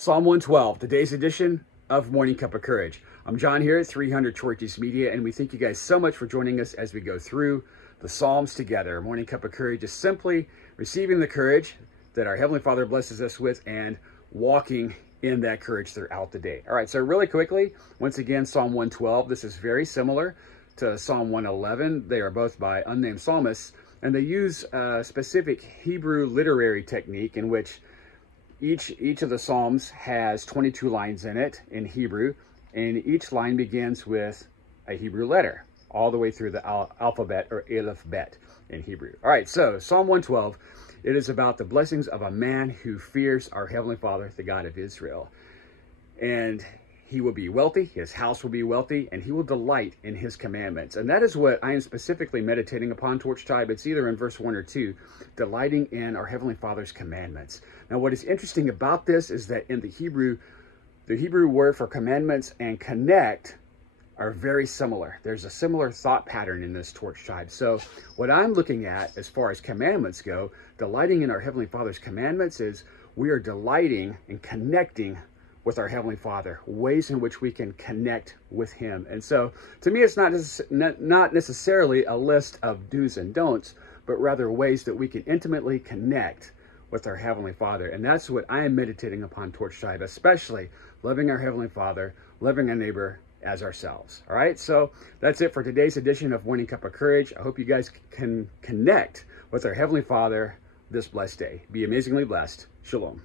Psalm 112, today's edition of Morning Cup of Courage. I'm John here at 300 Churches Media, and we thank you guys so much for joining us as we go through the Psalms together. Morning Cup of Courage is simply receiving the courage that our Heavenly Father blesses us with and walking in that courage throughout the day. All right, so really quickly, once again, Psalm 112. This is very similar to Psalm 111. They are both by unnamed psalmists, and they use a specific Hebrew literary technique in which each of the Psalms has 22 lines in it in Hebrew, and each line begins with a Hebrew letter, all the way through the alphabet, or Aleph Bet in Hebrew. All right, so Psalm 112, it is about the blessings of a man who fears our Heavenly Father, the God of Israel. And he will be wealthy, his house will be wealthy, and he will delight in his commandments. And that is what I am specifically meditating upon, Torch Tribe. It's either in verse 1 or 2, delighting in our Heavenly Father's commandments. Now, what is interesting about this is that in the Hebrew word for commandments and connect are very similar. There's a similar thought pattern in this, Torch Tribe. So what I'm looking at as far as commandments go, delighting in our Heavenly Father's commandments is we are delighting and connecting with our Heavenly Father, ways in which we can connect with Him. And so to me, it's not necessarily a list of do's and don'ts, but rather ways that we can intimately connect with our Heavenly Father. And that's what I am meditating upon, Torch Tribe, especially loving our Heavenly Father, loving our neighbor as ourselves. All right, so that's it for today's edition of Morning Cup of Courage. I hope you guys can connect with our Heavenly Father this blessed day. Be amazingly blessed. Shalom.